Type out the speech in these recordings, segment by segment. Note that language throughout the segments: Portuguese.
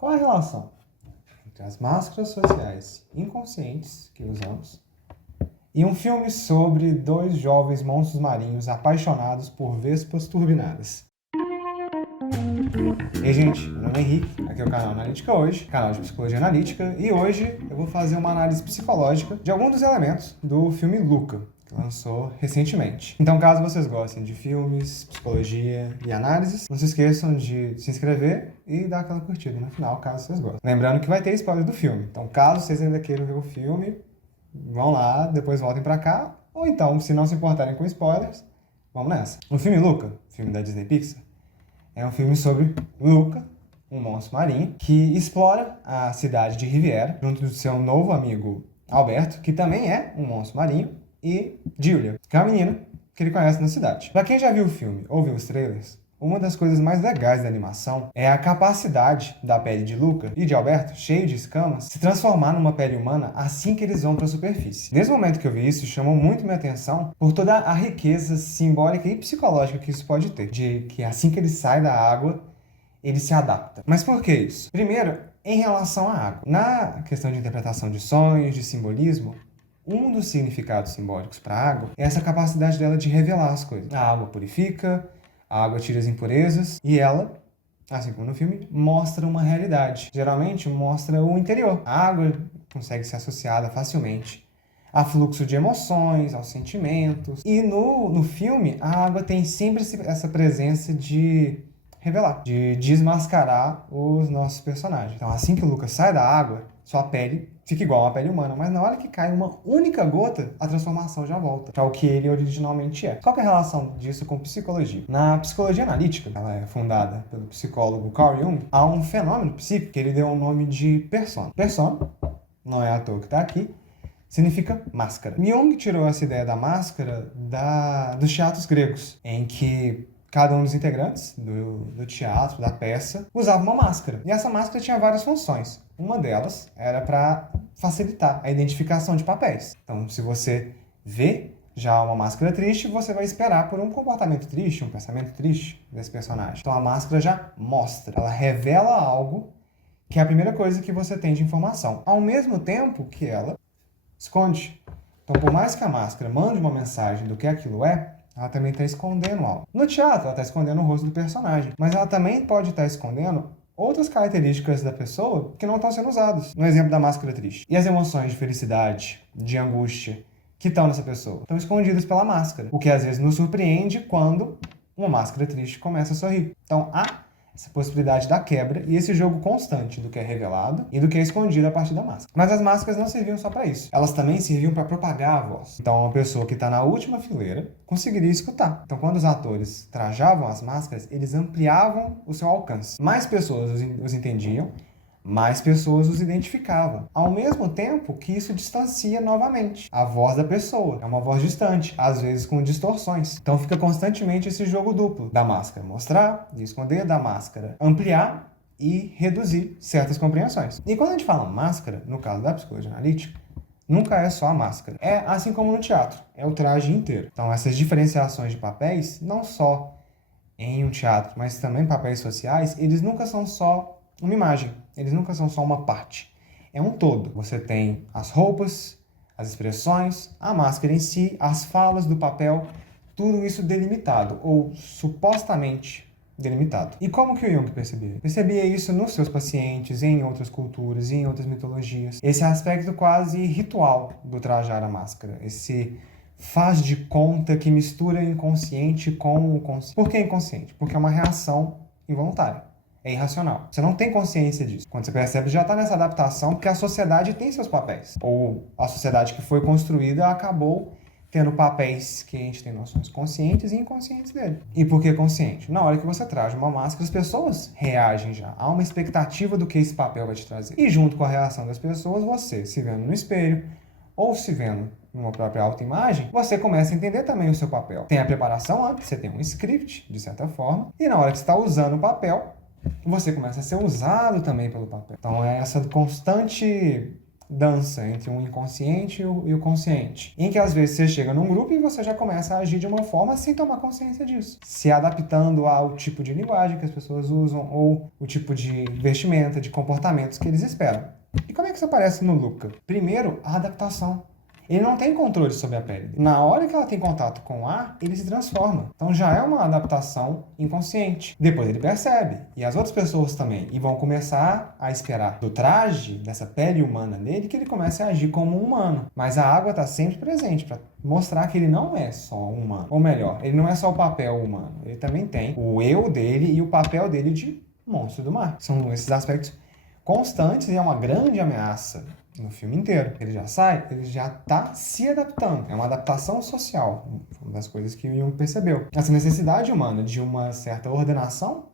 Qual a relação entre as máscaras sociais inconscientes que usamos e um filme sobre dois jovens monstros marinhos apaixonados por vespas turbinadas? E aí, gente, meu nome é Henrique, aqui é o canal Analítica Hoje, canal de Psicologia Analítica, e hoje eu vou fazer uma análise psicológica de alguns dos elementos do filme Luca, que lançou recentemente. Então, caso vocês gostem de filmes, psicologia e análises, não se esqueçam de se inscrever e dar aquela curtida no final, caso vocês gostem. Lembrando que vai ter spoiler do filme, então caso vocês ainda queiram ver o filme, vão lá, depois voltem pra cá, ou então, se não se importarem com spoilers, vamos nessa. O filme Luca, filme da Disney Pixar, é um filme sobre Luca, um monstro marinho, que explora a cidade de Riviera, junto do seu novo amigo Alberto, que também é um monstro marinho, e Julia, que é uma menina que ele conhece na cidade. Pra quem já viu o filme ou viu os trailers, uma das coisas mais legais da animação é a capacidade da pele de Luca e de Alberto, cheio de escamas, se transformar numa pele humana assim que eles vão para a superfície. Nesse momento que eu vi isso, chamou muito minha atenção por toda a riqueza simbólica e psicológica que isso pode ter, de que assim que ele sai da água, ele se adapta. Mas por que isso? Primeiro, em relação à água. Na questão de interpretação de sonhos, de simbolismo, um dos significados simbólicos para a água é essa capacidade dela de revelar as coisas. A água purifica, a água tira as impurezas e ela, assim como no filme, mostra uma realidade. Geralmente mostra o interior. A água consegue ser associada facilmente a fluxo de emoções, aos sentimentos. E no filme, a água tem sempre essa presença de revelar, de desmascarar os nossos personagens. Então, assim que o Lucas sai da água, sua pele fica igual a uma pele humana, mas na hora que cai uma única gota, a transformação já volta para o que ele originalmente é. Qual que é a relação disso com psicologia? Na psicologia analítica, ela é fundada pelo psicólogo Carl Jung, há um fenômeno psíquico que ele deu o nome de persona. Persona, não é à toa que está aqui, significa máscara. Jung tirou essa ideia da máscara dos teatros gregos, em que cada um dos integrantes do teatro, da peça, usava uma máscara. E essa máscara tinha várias funções. Uma delas era para facilitar a identificação de papéis. Então, se você vê já uma máscara triste, você vai esperar por um comportamento triste, um pensamento triste desse personagem. Então, a máscara já mostra, ela revela algo que é a primeira coisa que você tem de informação, ao mesmo tempo que ela esconde. Então, por mais que a máscara mande uma mensagem do que aquilo é, ela também está escondendo algo. No teatro, ela está escondendo o rosto do personagem, mas ela também pode estar escondendo outras características da pessoa que não estão sendo usadas. No exemplo da máscara triste. E as emoções de felicidade, de angústia, que estão nessa pessoa, estão escondidas pela máscara. O que às vezes nos surpreende quando uma máscara triste começa a sorrir. Então, há essa possibilidade da quebra e esse jogo constante do que é revelado e do que é escondido a partir da máscara. Mas as máscaras não serviam só para isso. Elas também serviam para propagar a voz. Então, uma pessoa que está na última fileira conseguiria escutar. Então, quando os atores trajavam as máscaras, eles ampliavam o seu alcance. Mais pessoas os entendiam, mais pessoas os identificavam. Ao mesmo tempo que isso distancia novamente a voz da pessoa. É uma voz distante, às vezes com distorções. Então fica constantemente esse jogo duplo da máscara mostrar e esconder, da máscara ampliar e reduzir certas compreensões. E quando a gente fala máscara, no caso da psicologia analítica, nunca é só a máscara. É assim como no teatro, é o traje inteiro. Então essas diferenciações de papéis, não só em um teatro, mas também papéis sociais, eles nunca são só uma imagem, eles nunca são só uma parte. É um todo. Você tem as roupas, as expressões, a máscara em si, as falas do papel, tudo isso delimitado, ou supostamente delimitado. E como que o Jung percebia? Percebia isso nos seus pacientes, em outras culturas, em outras mitologias. Esse aspecto quase ritual do trajar a máscara, esse faz de conta que mistura inconsciente com o consciente. Por que inconsciente? Porque é uma reação involuntária. É irracional. Você não tem consciência disso. Quando você percebe, já está nessa adaptação, porque a sociedade tem seus papéis. Ou a sociedade que foi construída acabou tendo papéis que a gente tem noções conscientes e inconscientes dele. E por que consciente? Na hora que você traz uma máscara, as pessoas reagem já. Há uma expectativa do que esse papel vai te trazer. E junto com a reação das pessoas, você se vendo no espelho, ou se vendo numa própria autoimagem, você começa a entender também o seu papel. Tem a preparação antes, você tem um script, de certa forma, e na hora que você está usando o papel, você começa a ser usado também pelo papel. Então é essa constante dança entre o inconsciente e o consciente, em que às vezes você chega num grupo e você já começa a agir de uma forma sem tomar consciência disso, se adaptando ao tipo de linguagem que as pessoas usam ou o tipo de vestimenta, de comportamentos que eles esperam. E como é que isso aparece no Luca? Primeiro, a adaptação. Ele não tem controle sobre a pele. Na hora que ela tem contato com o ar, ele se transforma. Então já é uma adaptação inconsciente. Depois ele percebe, e as outras pessoas também, e vão começar a esperar do traje, dessa pele humana dele, que ele comece a agir como um humano. Mas a água está sempre presente para mostrar que ele não é só um humano. Ou melhor, ele não é só o papel humano. Ele também tem o eu dele e o papel dele de monstro do mar. São esses aspectos constantes e é uma grande ameaça no filme inteiro. Ele já sai, ele já está se adaptando. É uma adaptação social, uma das coisas que o Jung percebeu. Essa necessidade humana de uma certa ordenação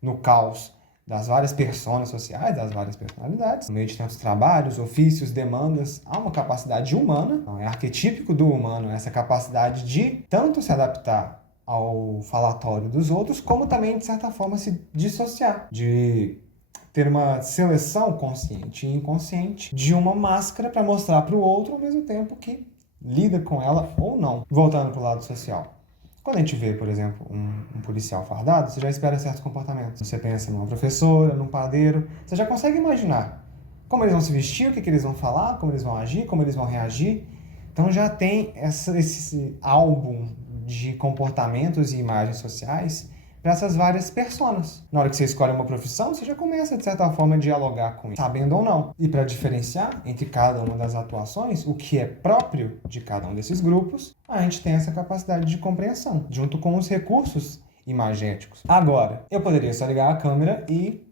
no caos das várias personas sociais, das várias personalidades, no meio de tantos trabalhos, ofícios, demandas, há uma capacidade humana, então é arquetípico do humano essa capacidade de tanto se adaptar ao falatório dos outros, como também, de certa forma, se dissociar, de ter uma seleção consciente e inconsciente de uma máscara para mostrar para o outro ao mesmo tempo que lida com ela ou não. Voltando para o lado social. Quando a gente vê, por exemplo, um policial fardado, você já espera certos comportamentos. Você pensa numa professora, num padeiro, você já consegue imaginar como eles vão se vestir, o que eles vão falar, como eles vão agir, como eles vão reagir. Então já tem esse álbum de comportamentos e imagens sociais para essas várias personas. Na hora que você escolhe uma profissão, você já começa, de certa forma, a dialogar com ele, sabendo ou não. E para diferenciar entre cada uma das atuações, o que é próprio de cada um desses grupos, a gente tem essa capacidade de compreensão, junto com os recursos imagéticos. Agora, eu poderia só ligar a câmera e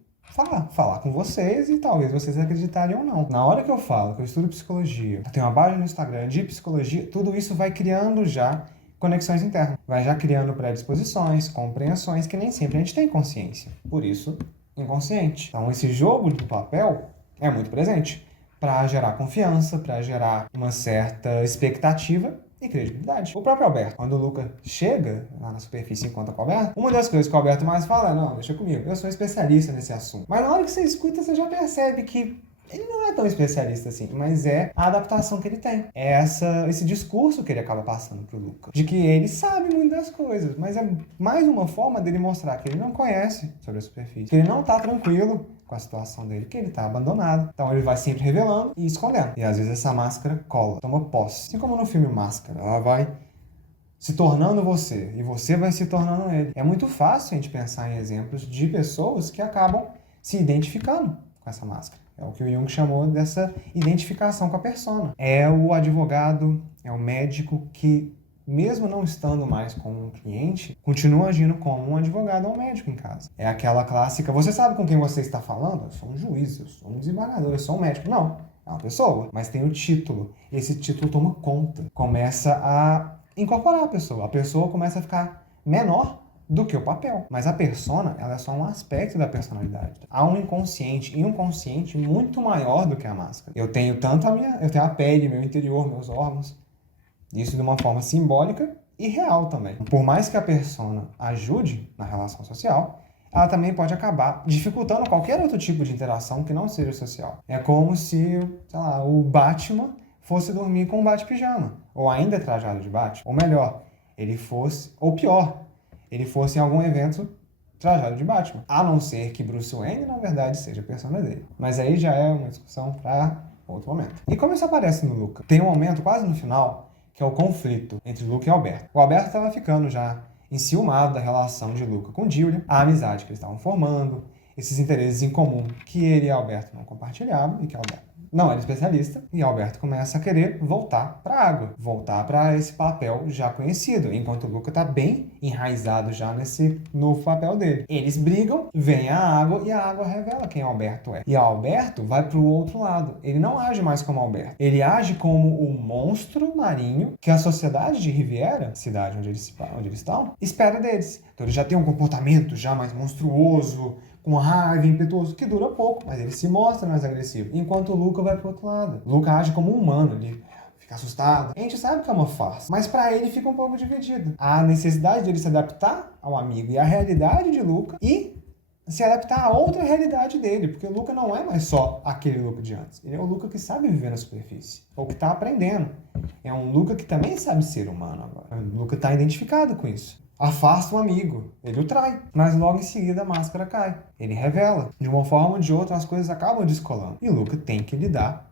falar com vocês e talvez vocês acreditarem ou não. Na hora que eu falo que eu estudo psicologia, eu tenho uma página no Instagram de psicologia, tudo isso vai criando já conexões internas. Vai já criando predisposições, compreensões que nem sempre a gente tem consciência. Por isso, inconsciente. Então, esse jogo do papel é muito presente para gerar confiança, para gerar uma certa expectativa e credibilidade. O próprio Alberto, quando o Luca chega lá na superfície e encontra com o Alberto, uma das coisas que o Alberto mais fala é: não, deixa comigo, eu sou especialista nesse assunto. Mas na hora que você escuta, você já percebe que ele não é tão especialista assim, mas é a adaptação que ele tem. É esse discurso que ele acaba passando pro Luca. De que ele sabe muito das coisas, mas é mais uma forma dele mostrar que ele não conhece sobre a superfície. Que ele não tá tranquilo com a situação dele, que ele tá abandonado. Então ele vai sempre revelando e escondendo. E às vezes essa máscara cola, toma posse. Assim como no filme Máscara, ela vai se tornando você e você vai se tornando ele. É muito fácil a gente pensar em exemplos de pessoas que acabam se identificando com essa máscara. É o que o Jung chamou dessa identificação com a persona. É o advogado, é o médico que, mesmo não estando mais como um cliente, continua agindo como um advogado ou um médico em casa. É aquela clássica: você sabe com quem você está falando? Eu sou um juiz, eu sou um desembargador, eu sou um médico. Não, é uma pessoa, mas tem o título. Esse título toma conta, começa a incorporar a pessoa. A pessoa começa a ficar menor do que o papel. Mas a persona, ela é só um aspecto da personalidade. Há um inconsciente e um consciente muito maior do que a máscara. Eu tenho a pele, meu interior, meus órgãos. Isso de uma forma simbólica e real também. Por mais que a persona ajude na relação social, ela também pode acabar dificultando qualquer outro tipo de interação que não seja social. É como se, sei lá, o Batman fosse dormir com um bate-pijama, ou ainda trajado de Batman. Ou melhor, ele fosse, ou pior, ele fosse em algum evento trajado de Batman. A não ser que Bruce Wayne, na verdade, seja a persona dele. Mas aí já é uma discussão para outro momento. E como isso aparece no Luca? Tem um momento quase no final, que é o conflito entre Luca e Alberto. O Alberto estava ficando já enciumado da relação de Luca com Julia, a amizade que eles estavam formando, esses interesses em comum que ele e Alberto não compartilhavam e que Alberto não era especialista, e Alberto começa a querer voltar para a água, voltar para esse papel já conhecido, enquanto o Luca está bem enraizado já nesse novo papel dele. Eles brigam, vem a água e a água revela quem Alberto é. E Alberto vai para o outro lado. Ele não age mais como Alberto. Ele age como o monstro marinho que a sociedade de Riviera, cidade onde eles estão, espera deles. Então ele já tem um comportamento já mais monstruoso, com raiva, impetuoso, que dura pouco, mas ele se mostra mais agressivo. Enquanto o Luca vai pro outro lado. O Luca age como um humano, ele fica assustado. A gente sabe que é uma farsa, mas para ele fica um pouco dividido. A necessidade de ele se adaptar ao amigo e a realidade de Luca e se adaptar a outra realidade dele, porque o Luca não é mais só aquele Luca de antes. Ele é o Luca que sabe viver na superfície, ou que tá aprendendo. É um Luca que também sabe ser humano agora. O Luca tá identificado com isso. Afasta o amigo, ele o trai, mas logo em seguida a máscara cai. Ele revela. De uma forma ou de outra as coisas acabam descolando. E o Luca tem que lidar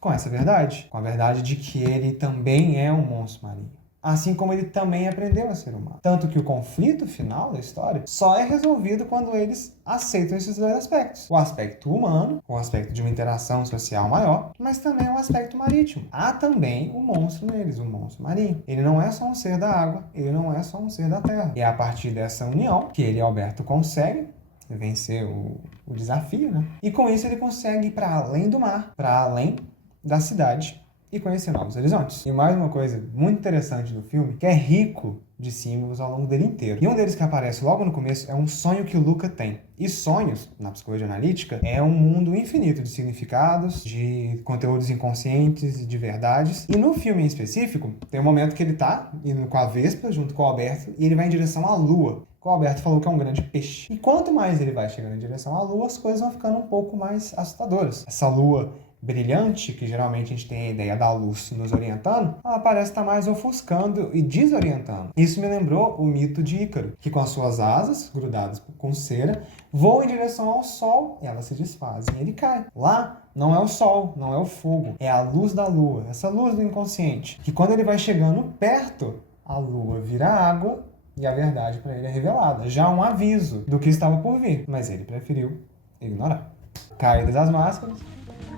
com essa verdade. Com a verdade de que ele também é um monstro marinho. Assim como ele também aprendeu a ser humano. Tanto que o conflito final da história só é resolvido quando eles aceitam esses dois aspectos. O aspecto humano, o aspecto de uma interação social maior, mas também o aspecto marítimo. Há também o monstro neles, o monstro marinho. Ele não é só um ser da água, ele não é só um ser da terra. E é a partir dessa união que ele, Alberto, consegue vencer o desafio, né? E com isso ele consegue ir para além do mar, para além da cidade, e conhecer novos horizontes. E mais uma coisa muito interessante do filme, que é rico de símbolos ao longo dele inteiro. E um deles que aparece logo no começo é um sonho que o Luca tem. E sonhos, na psicologia analítica, é um mundo infinito de significados, de conteúdos inconscientes e de verdades. E no filme em específico, tem um momento que ele tá indo com a Vespa, junto com o Alberto, e ele vai em direção à Lua. O Alberto falou que é um grande peixe. E quanto mais ele vai chegando em direção à Lua, as coisas vão ficando um pouco mais assustadoras. Essa Lua brilhante, que geralmente a gente tem a ideia da luz nos orientando, ela parece estar mais ofuscando e desorientando. Isso me lembrou o mito de Ícaro, que com as suas asas, grudadas com cera, voa em direção ao sol e elas se desfazem e ele cai. Lá não é o sol, não é o fogo, é a luz da lua, essa luz do inconsciente, que quando ele vai chegando perto, a lua vira água e a verdade para ele é revelada. Já um aviso do que estava por vir, mas ele preferiu ignorar. Caídas as máscaras.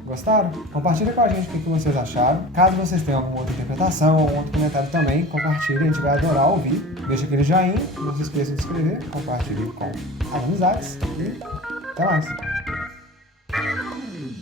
Gostaram? Compartilha com a gente o que vocês acharam. Caso vocês tenham alguma outra interpretação ou outro comentário também, compartilhe, a gente vai adorar ouvir. Deixa aquele joinha, não se esqueça de inscrever, compartilhe com as amizades e até mais!